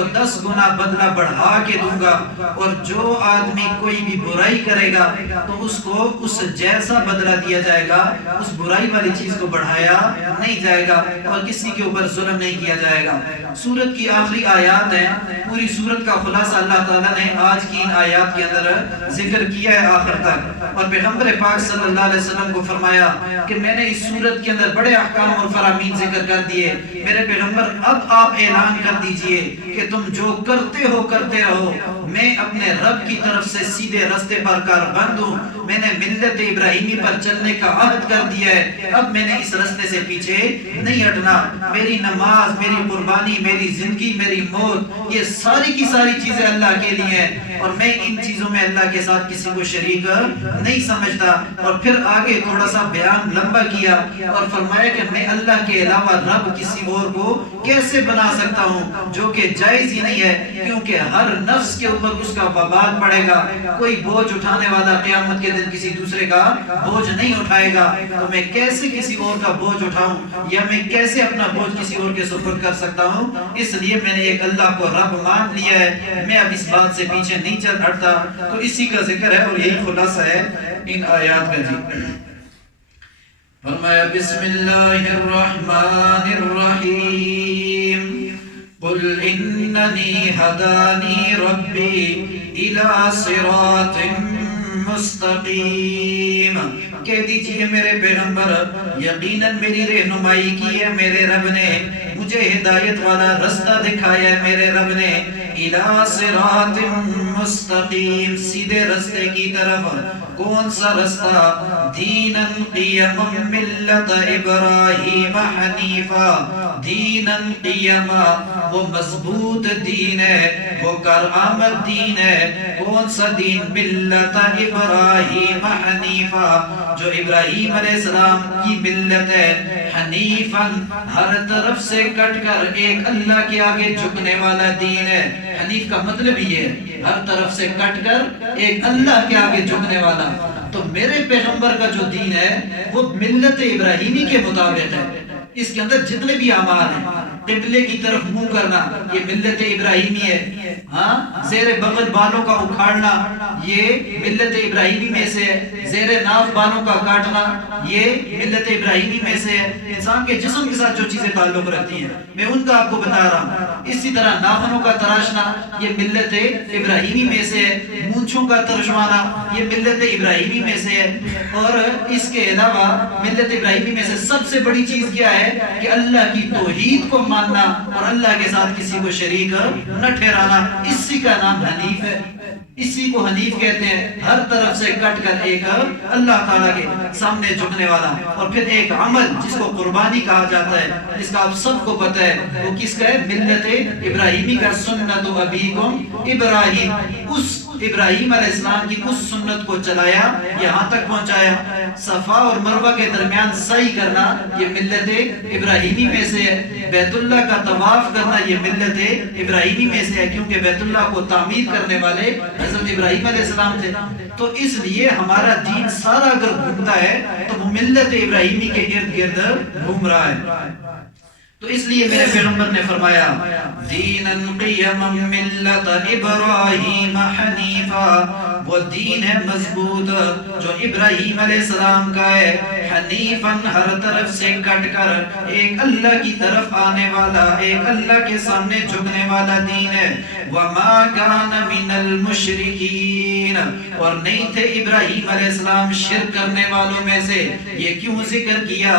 کو 10 گنا بدلہ بڑھا کے دوں گا، اور جو آدمی کوئی بھی برائی کرے گا تو اس کو اس جیسا بدلہ دیا جائے گا، اس برائی والی چیز کو بڑھایا نہیں جائے گا اور کسی کے اوپر ظلم نہیں کیا جائے گا۔ سورت کی آخری آیات ہیں، پوری سورت کا خلاصہ اللہ تعالیٰ نے آج کی ان آیات کے اندر ذکر کیا ہے آخر تک، اور پیغمبر پاک صلی اللہ علیہ وسلم کو فرمایا کہ میں نے اس سورت کے اندر بڑے احکام اور فرامین ذکر کر دیے، میرے پیغمبر اب آپ اعلان کر دیجئے کہ تم جو کرتے ہو کرتے رہو، میں اپنے رب کی طرف سے سیدھے رستے پر کاربند ہوں، میں نے ملت ابراہیمی پر چلنے کا عہد کر دیا ہے، اب میں نے اس رستے سے پیچھے نہیں ہٹنا، میری نماز، میری قربانی، میری زندگی، میری موت، یہ ساری کی ساری چیزیں اللہ کے لیے ہیں، اور میں ان چیزوں میں اللہ کے ساتھ کسی کو شریک نہیں سمجھتا۔ اور پھر آگے تھوڑا سا بیان لمبا کیا اور فرمایا کہ میں اللہ کے علاوہ رب کسی اور کو کیسے بنا سکتا ہوں، جو کہ جائز ہی نہیں ہے، کیونکہ ہر نفس کے اوپر اس کا وبال پڑے گا، کوئی بوجھ اٹھانے والا قیامت کے دن کسی دوسرے کا بوجھ نہیں اٹھائے گا، تو میں کیسے کسی اور کا بوجھ اٹھاؤں، یا میں کیسے اپنا بوجھ کسی اور کے سپرد کر سکتا ہوں؟ اس لیے میں نے ایک اللہ کو رب مان لیا ہے، میں اب اس بات سے پیچھے نہیں چل ہٹتا۔ تو اسی کا ذکر ہے اور یہی خلاصہ ہے ان آیات کا۔ جی فرمایا بسم اللہ الرحمن الرحیم قل اننی ہدانی ربی الی صراط مستقیم، کہہ دیجئے میرے پیغمبر یقیناً میری رہنمائی کی ہے میرے رب نے، مجھے ہدایت والا رستہ دکھایا ہے میرے رب نے، الی صراط مستقیم، سیدھے رستے کی طرف۔ کون سا رستہ؟ دیناً قیما ملت ابراہیم حنیفا، دیناً قیما، وہ مضبوط دین ہے، وہ کارآمد دین ہے۔ کون سا دین؟ ملت ابراہیم حنیفا، جو ابراہیم علیہ السلام کی ملت ہے، حنیفاً، ہر طرف سے کٹ کر ایک اللہ کے آگے جھکنے والا دین ہے۔ حنیف کا مطلب یہ ہے ہر طرف سے کٹ کر ایک اللہ کے آگے جھکنے والا۔ تو میرے پیغمبر کا جو دین ہے وہ ملت ابراہیمی کے مطابق ہے، اس کے اندر جتنے بھی اعمال ہیں، قبلے کی طرف منہ کرنا یہ ملت ابراہیمی ہے، ہاں زیر بغل بالوں کا اکھاڑنا یہ ملت ابراہیمی میں سے ہے، زیر ناف بالوں کا کاٹنا یہ ملت ابراہیمی میں سے ہے۔ انسان کے جسم کے ساتھ جو چیزیں تعلق رکھتی ہیں میں ان کا آپ کو بتا رہا ہوں۔ اسی طرح ناخنوں کا تراشنا یہ ملت ابراہیمی میں سے ہے، مونچھوں کا ترشوانا یہ ملت ابراہیمی میں سے ہے۔ اور اس کے علاوہ ملت ابراہیمی میں سے سب سے بڑی چیز کیا ہے کہ اللہ کی توحید کو ماننا اور اللہ کے ساتھ کسی کو شریک نہ ٹھہرانا، اسی کا نام حنیف ہے، اسی کو حنیف کہتے ہیں، ہر طرف سے کٹ کر ایک اللہ تعالیٰ کے سامنے جھکنے والا۔ اور پھر ایک عمل جس کو قربانی کہا جاتا ہے، جس کا آپ سب کو پتہ ہے وہ کس کا ہے؟ ملت ابراہیمی کا، سنت ابیکم ابراہیم، اس ابراہیم علیہ السلام کی اس سنت کو چلایا، یہاں تک پہنچایا۔ صفا اور مروہ کے درمیان سعی کرنا یہ ملت ابراہیمی میں سے ہے، بیت اللہ کا طواف کرنا یہ ملت ابراہیمی میں سے ہے، کیونکہ بیت اللہ کو تعمیر کرنے والے حضرت ابراہیم علیہ السلام تھے۔ تو اس لیے ہمارا دین سارا اگر گھومتا ہے تو وہ ملت ابراہیمی کے ارد گرد گھوم رہا ہے۔ تو اس لیے میرے پیغمبر نے فرمایا دیناً قیما ملت ابراہیم حنیفا، وہ دین ہے مضبوط جو ابراہیم علیہ السلام کا ہے، حنیفاً، ہر طرف سے کٹ کر ایک اللہ کی طرف آنے والا، ایک اللہ کے سامنے جھکنے والا دین ہے۔ وما کان من المشرکین، اور نہیں تھے ابراہیم علیہ السلام شرک کرنے والوں میں سے۔ یہ کیوں ذکر کیا؟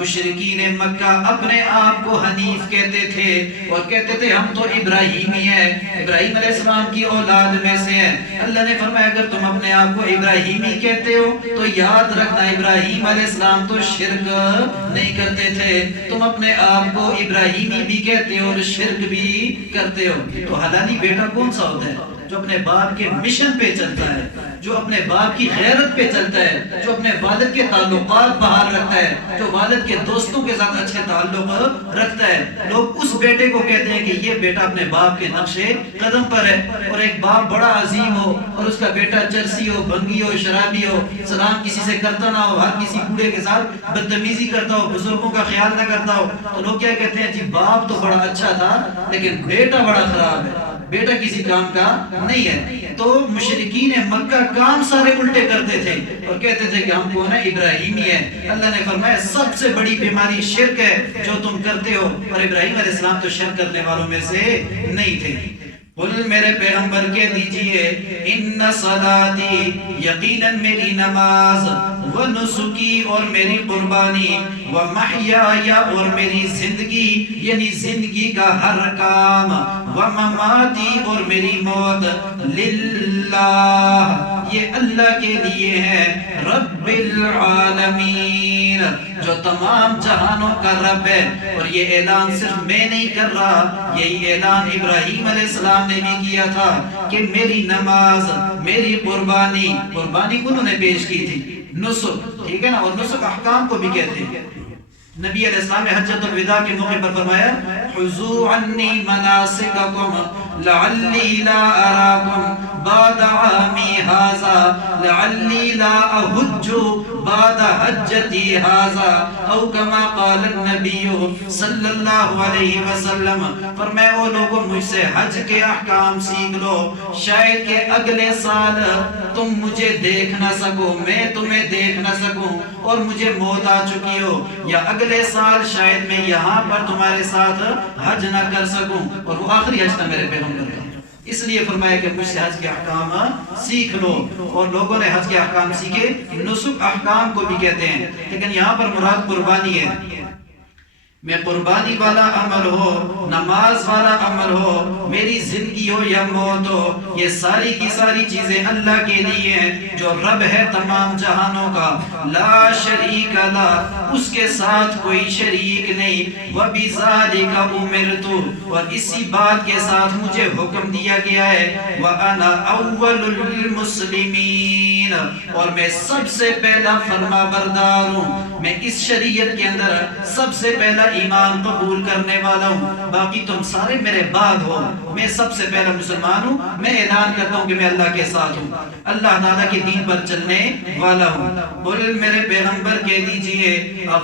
مشرکین مکہ اپنے آپ کو حنیف کہتے تھے اور کہتے تھے ہم تو ابراہیمی ہیں، ابراہیم علیہ السلام کی اولاد میں سے ہیں۔ اللہ نے فرمایا اگر تم اپنے آپ کو ابراہیمی کہتے ہو تو یاد رکھنا ابراہیم علیہ السلام تو شرک نہیں کرتے تھے، تم اپنے آپ کو ابراہیمی بھی کہتے ہو اور شرک بھی کرتے ہو۔ تو حلالی بیٹا کون سا ہوتا ہے؟ جو اپنے باپ کے مشن پہ چلتا ہے، جو اپنے باپ کی غیرت پہ چلتا ہے، جو اپنے والد کے تعلقات بحال رکھتا ہے، جو والد کے دوستوں کے ساتھ اچھے تعلق رکھتا ہے، لوگ اس بیٹے کو کہتے ہیں کہ یہ بیٹا اپنے باپ کے نقش قدم پر ہے۔ اور ایک باپ بڑا عظیم ہو اور اس کا بیٹا چرسی ہو، بھنگی ہو، شرابی ہو، سلام کسی سے کرتا نہ ہو، ہر کسی بوڑھے کے ساتھ بدتمیزی کرتا ہو، بزرگوں کا خیال نہ کرتا ہو، تو لوگ کیا کہتے ہیں؟ جی باپ تو بڑا اچھا تھا لیکن بیٹا بڑا خراب ہے، بیٹا کسی کام کا نہیں ہے۔ تو مشرکین مکہ کام سارے الٹے کرتے تھے اور کہتے تھے کہ ہم کون ہے؟ ابراہیمی ہے۔ اللہ نے فرمایا سب سے بڑی بیماری شرک ہے جو تم کرتے ہو، اور ابراہیم علیہ السلام تو شرک کرنے والوں میں سے نہیں تھے۔ قل میرے پیغمبر کہہ دیجئے ان صلاتی، یقیناً میری نماز، و نسکی اور میری قربانی، و محیای اور میری زندگی یعنی زندگی کا ہر کام، و مماتی اور میری موت، للہ یہ اللہ کے لیے ہے، رب العالمین جو تمام جہانوں کا رب ہے۔ اور یہ اعلان صرف میں نہیں کر رہا، یہی اعلان ابراہیم علیہ السلام نے بھی کیا تھا کہ میری نماز، میری قربانی انہوں نے پیش کی تھی، نسک، ٹھیک ہے نا، اور نسک احکام کو بھی کہتے ہیں۔ نبی علیہ السلام نے حجۃ الوداع کے موقع پر فرمایا خذوا عنی مناسککم لعلی لا اراکم بعد عامی ھذا لعلی لا احج بعد حجتی ھذا او کما قال النبی صلی اللہ علیہ وسلم۔ فرمایا او لوگوں مجھ سے حج کے احکام سیکھ لو، شاید کہ اگلے سال تم مجھے دیکھ نہ سکو، میں تمہیں دیکھ نہ سکوں اور مجھے موت آ چکی ہو، یا اگلے سال شاید میں یہاں پر تمہارے ساتھ حج نہ کر سکوں۔ اور وہ آخری حج تھا میرے پیغمبر کا، اس لیے فرمایا کہ مجھ سے حج کے احکام سیکھ لو، اور لوگوں نے حج کے احکام سیکھے۔ نسک احکام کو بھی کہتے ہیں، لیکن یہاں پر مراد قربانی ہے۔ میں قربانی والا عمل ہو، نماز والا عمل ہو، میری زندگی ہو یا موت ہو، یہ ساری کی ساری چیزیں اللہ کے لیے ہیں جو رب ہے تمام جہانوں کا، لا شریک لا، اس کے ساتھ کوئی شریک نہیں، وَبِذَالِكَ أُمِرْتُ، اور اسی بات کے ساتھ مجھے حکم دیا گیا ہے، وَأَنَا أَوَّلُ الْمُسْلِمِينَ، اور میں سب سے پہلا فرما بردار ہوں، میں اس شریعت کے اندر سب سے پہلا ایمان قبول کرنے والا ہوں، باقی تم سارے میرے بعد ہو، میں سب سے پہلا مسلمان ہوں، میں اعلان کرتا ہوں کہ میں اللہ کے ساتھ ہوں، اللہ تعالیٰ کے دین پر چلنے والا ہوں۔ قل میرے پیغمبر کہہ دیجئے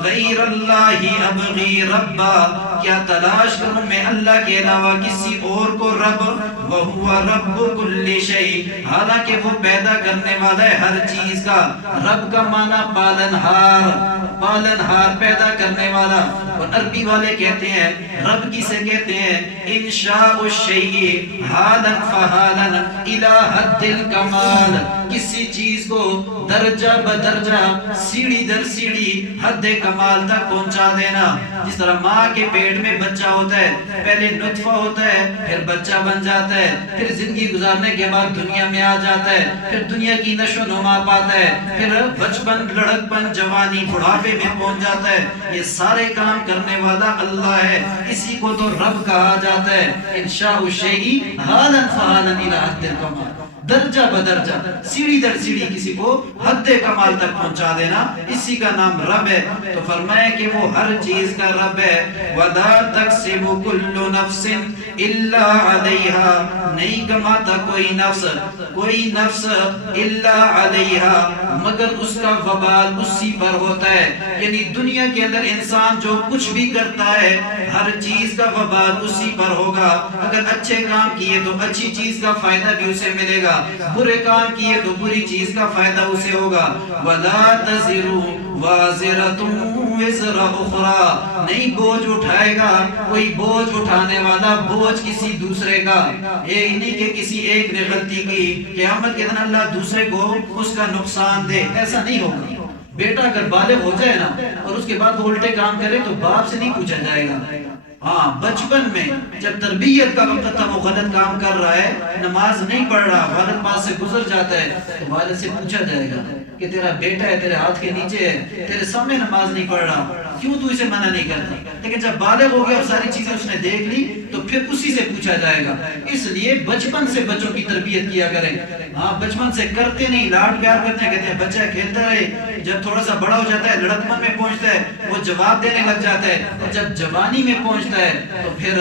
غیر اللہ ابغی ربا، کیا تلاش کروں میں اللہ کے علاوہ کسی اور کو رب، وہو رب کل شیء، حالانکہ وہ پیدا کرنے والا ہے ہر چیز کا۔ رب کا معنی پالنہار، پالنہار پیدا کرنے والا، اور عربی والے کہتے ہیں رب کسے کہتے ہیں؟ انشاء الشیء حالا فحالا الی حد الکمال، کسی چیز کو درجہ بدرجہ، سیڑھی در سیڑھی حد کمال تک پہنچا دینا۔ جس طرح ماں کے پیٹ میں بچہ ہوتا ہے، پہلے نطفہ ہوتا ہے، پھر بچہ بن جاتا ہے، پھر زندگی گزارنے کے بعد دنیا میں آ جاتا ہے، پھر دنیا کی نشو و نما پاتا ہے، پھر بچپن، لڑکپن، جوانی، بڑھاپے میں پہنچ جاتا ہے۔ یہ سارے کام کرنے والا اللہ ہے، اسی کو تو رب کہا جاتا ہے۔ انشاء الشیء حالا فحالا الی حد الکمال، درجہ بدرجہ، سیڑھی در سیڑھی کسی کو حد کمال تک پہنچا دینا، اسی کا نام رب ہے۔ تو فرمایا کہ وہ ہر چیز کا رب ہے۔ وَلَا تَكْسِبُ كُلُّ نَفْسٍ إِلَّا عَلَيْهَا، نہیں کماتا کوئی نفس إِلَّا عَلَيْهَا، مگر اس کا وبال اسی پر ہوتا ہے۔ یعنی دنیا کے اندر انسان جو کچھ بھی کرتا ہے ہر چیز کا وبال اسی پر ہوگا۔ اگر اچھے کام کیے تو اچھی چیز کا فائدہ بھی اسے ملے گا، برے کام کیے تو بری چیز کا فائدہ اسے ہوگا۔ وَلَا تَزِرُ وَازِرَةٌ وِزْرَ أُخْرَى، نہیں بوجھ اٹھائے گا کوئی بوجھ اٹھانے والا بوجھ کسی دوسرے کا۔ یہ نہیں کہ کسی ایک نے غلطی کی، قیامت کے دن اللہ دوسرے کو اس کا نقصان دے، ایسا نہیں ہوگا۔ بیٹا اگر بالغ ہو جائے نا اور اس کے بعد وہ الٹے کام کرے تو باپ سے نہیں پوچھا جائے گا۔ ہاں بچپن میں جب تربیت کا وقت تھا، وہ غلط کام کر رہا ہے، نماز نہیں پڑھ رہا، غلط پاس سے گزر جاتا ہے، تو والد سے پوچھا جائے گا کہ تیرا بیٹا ہے، تیرے ہاتھ کے نیچے ہے، تیرے سامنے نماز نہیں پڑھ رہا، کیوں تو اسے منع نہیں کرتا؟ لیکن جب بالغ ہو گیا اور ساری چیزیں اس نے دیکھ لی تو پھر اسی سے پوچھا جائے گا۔ اس لیے بچپن سے بچوں کی تربیت کیا کریں۔ ہاں بچپن سے کرتے نہیں، لاڈ پیار کرتے ہیں، کہتے ہیں بچہ کھیلتا رہے، جب تھوڑا سا بڑا ہو جاتا ہے، لڑکپن میں پہنچتا ہے، وہ جواب دینے لگ جاتا ہے، اور جب جوانی میں پہنچتا ہے تو پھر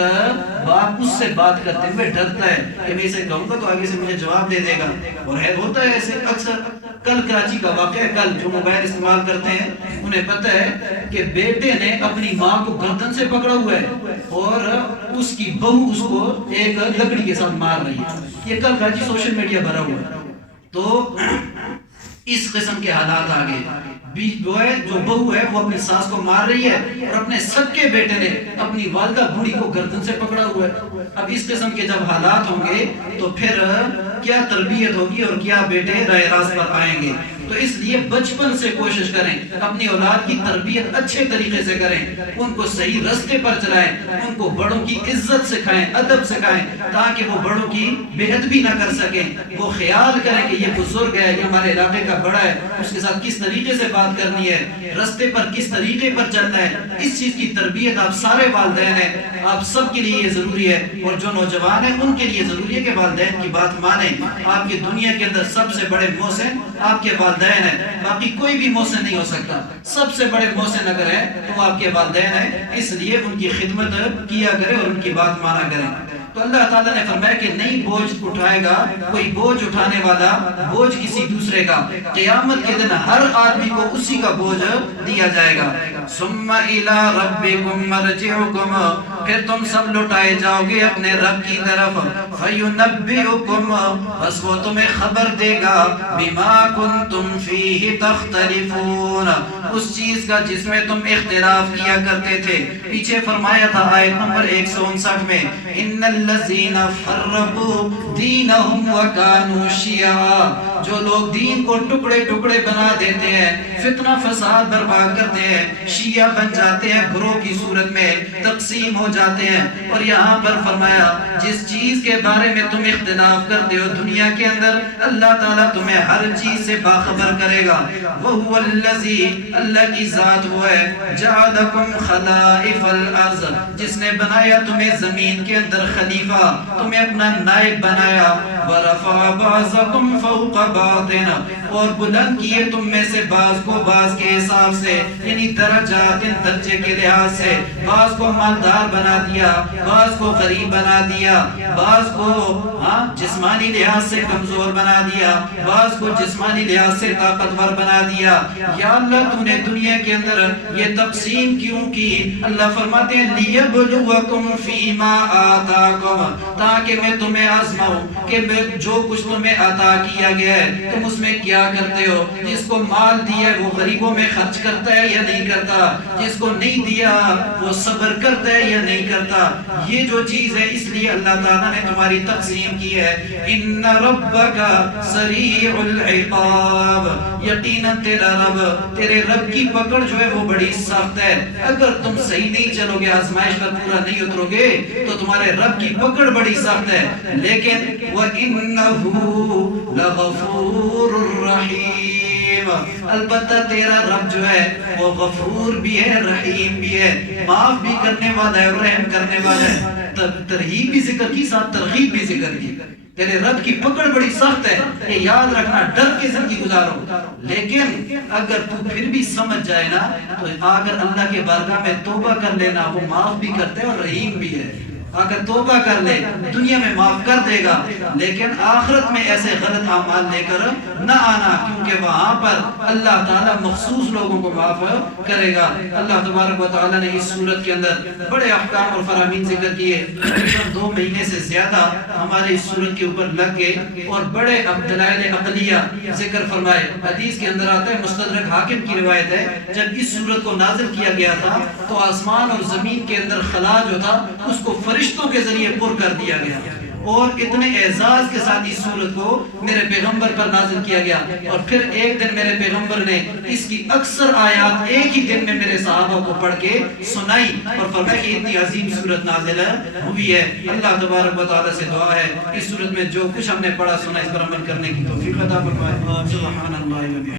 باپ اس سے بات کرتے ہوئے ڈرتا ہے کہ میں اسے کہوں گا تو آگے سے مجھے جواب دے دے گا۔ اور ہے ہوتا ہے ایسے اکثر۔ کل کراچی کا واقعہ، کل جو موبائل استعمال کرتے ہیں انہیں پتہ ہے کہ بیٹے نے اپنی ماں کو گردن سے پکڑا ہوا ہے اور اس کی بہو اس کو ایک لکڑی کے ساتھ مار رہی ہے۔ یہ کل کراچی سوشل میڈیا بھرا ہوا ہے۔ تو اس قسم کے حالات آگے جو بہو ہے وہ اپنی ساس کو مار رہی ہے اور اپنے سکے بیٹے نے اپنی والدہ بوڑھی کو گردن سے پکڑا ہوا ہے۔ اب اس قسم کے جب حالات ہوں گے تو پھر کیا تربیت ہوگی اور کیا بیٹے راہ راست پر آئیں گے۔ تو اس لیے بچپن سے کوشش کریں اپنی اولاد کی تربیت اچھے طریقے سے کریں، ان کو صحیح راستے پر چلائیں، ان کو بڑوں کی عزت سکھائیں، ادب سکھائیں، تاکہ وہ بڑوں کی بے ادبی نہ کر سکیں۔ وہ خیال کریں کہ یہ بزرگ ہے، یہ ہمارے علاقے کا بڑا ہے، اس کے ساتھ کس طریقے سے بات کرنی ہے، راستے پر کس طریقے پر چلنا ہے۔ اس چیز کی تربیت آپ سارے والدین ہیں، آپ سب کے لیے یہ ضروری ہے، اور جو نوجوان ہیں ان کے لیے ضروری ہے کہ والدین کی بات مانیں۔ آپ کی دنیا کے اندر سب سے بڑے محسن آپ کے والدین ہیں، باقی کوئی بھی محسن نہیں ہو سکتا۔ سب سے بڑے محسن اگر ہے تو وہ آپ کے والدین ہیں، اس لیے ان کی خدمت کیا کرے اور ان کی بات مانا کریں۔ تو اللہ تعالیٰ نے فرمایا کہ نہیں بوجھ اٹھائے گا کوئی بوجھ اٹھانے والا بوجھ کسی دوسرے کا، قیامت کے دن ہر آدمی کو اسی کا بوجھ دیا جائے گا۔ ثم الی ربکم مرجعکم، پھر تم سب لوٹائے جاؤ گے اپنے رب کی طرف، فینبئکم، بس وہ تمہیں خبر دے گا، بما کنتم فیہ تختلفون، اس چیز کا جس میں تم اختلاف کیا کرتے تھے۔ پیچھے فرمایا تھا آیت نمبر 159 میں، ان الذین فرقوا دینہم وکانوا شیعا، جو لوگ دین کو ٹکڑے ٹکڑے بنا دیتے ہیں، فتنہ فساد برپا کرتے ہیں، شیعہ بن جاتے ہیں، گروہ کی صورت میں تقسیم ہو جاتے ہیں۔ اور یہاں پر فرمایا جس چیز کے بارے میں تم اختلاف کرتے ہو دنیا کے اندر، اللہ تعالیٰ تمہیں ہر چیز سے باخبر کرے گا۔ وَهُوَ الَّذِي، اللہ کی ذات وہ ہے، جَعَلَكُمْ خَلَائِفَ الْأَرْضِ، جس نے بنایا تمہیں زمین کے اندر خلیفہ، تمہیں اپنا نائب بنایا، وَرَفَعَ بَعْضَكُمْ فَوْقَ بَعْضٍ، اور بلند کیے تم میں سے بعض کو بعض کے حساب سے، یعنی درجات درجے کے لحاظ سے، بعض کو مالدار بنا دیا، بعض کو غریب بنا دیا، بعض کو جسمانی لحاظ سے کمزور بنا دیا، بعض کو جسمانی لحاظ سے طاقتور بنا دیا۔ یا اللہ تو نے دنیا کے اندر یہ تقسیم کیوں کی؟ اللہ فرماتے ہیں لیبلوکم فیما آتاکم، تاکہ میں تمہیں آزماؤں کہ جو کچھ تمہیں عطا کیا گیا ہے تم اس میں کیا کرتے ہو۔ جس کو مال دیا ہے وہ غریبوں میں خرچ کرتا ہے یا نہیں کرتا، جس کو نہیں دیا وہ صبر کرتا ہے یا نہیں کرتا۔ یہ جو چیز ہے اس لیے اللہ تعالیٰ نے تمہاری تقسیم کی ہے۔ ان ربک سریع العقاب، یقیناً تیرے رب کی پکڑ جو ہے وہ بڑی سخت ہے۔ اگر تم صحیح نہیں چلو گے، آزمائش پر پورا نہیں اترو گے تو تمہارے رب کی پکڑ بڑی سخت ہے۔ لیکن وَإِنَّهُ لَغَفُورٌ رَحِيمٌ، البتہ تیرا رب جو ہے وہ غفور بھی ہے، رحیم بھی ہے، معاف بھی کرنے والا ہے اور رحم کرنے والا ہے۔ ترغیب بھی ذکر کی، ساتھ ترغیب بھی ذکر کی۔ تیرے رب کی پکڑ بڑی سخت ہے، یہ یاد رکھنا، ڈر کے زندگی گزارو۔ لیکن اگر تو پھر بھی سمجھ جائے نا تو اگر اللہ کے بارگاہ میں توبہ کر لینا، وہ معاف بھی کرتے اور رحیم بھی ہے۔ اگر توبہ کر لے دنیا میں معاف کر دے گا، لیکن آخرت میں ایسے غلط اعمال لے کر نہ آنا، کیونکہ وہاں پر اللہ تعالیٰ مخصوص لوگوں کو معاف کرے گا۔ اللہ تبارک و تعالیٰ نے اس صورت کے اندر بڑے احکام اور فرامین ذکر کیے۔ 2 مہینے سے زیادہ ہمارے اس صورت کے اوپر لگ گئے اور بڑے دلائل عقلیہ ذکر فرمائے۔ حدیث کے اندر آتا ہے، مستدرک حاکم کی روایت ہے، جب اس صورت کو نازل کیا گیا تھا تو آسمان اور زمین کے اندر خلا جو تھا اس کو فرشتوں کے ذریعے پر کر دیا گیا، اور اتنے اعزاز کے ساتھ اس صورت کو میرے پیغمبر پر نازل کیا گیا۔ اور پھر ایک دن میرے پیغمبر نے اس کی اکثر آیات ایک ہی دن میں میرے صحابہ کو پڑھ کے سنائی اور فرمایا کہ اتنی عظیم صورت نازل ہوئی ہے۔ اللہ تبارک و تعالیٰ سے دعا ہے اس صورت میں جو کچھ ہم نے پڑھا سنا اس پر عمل کرنے کی توفیق عطا فرمائے۔ سبحان اللہ۔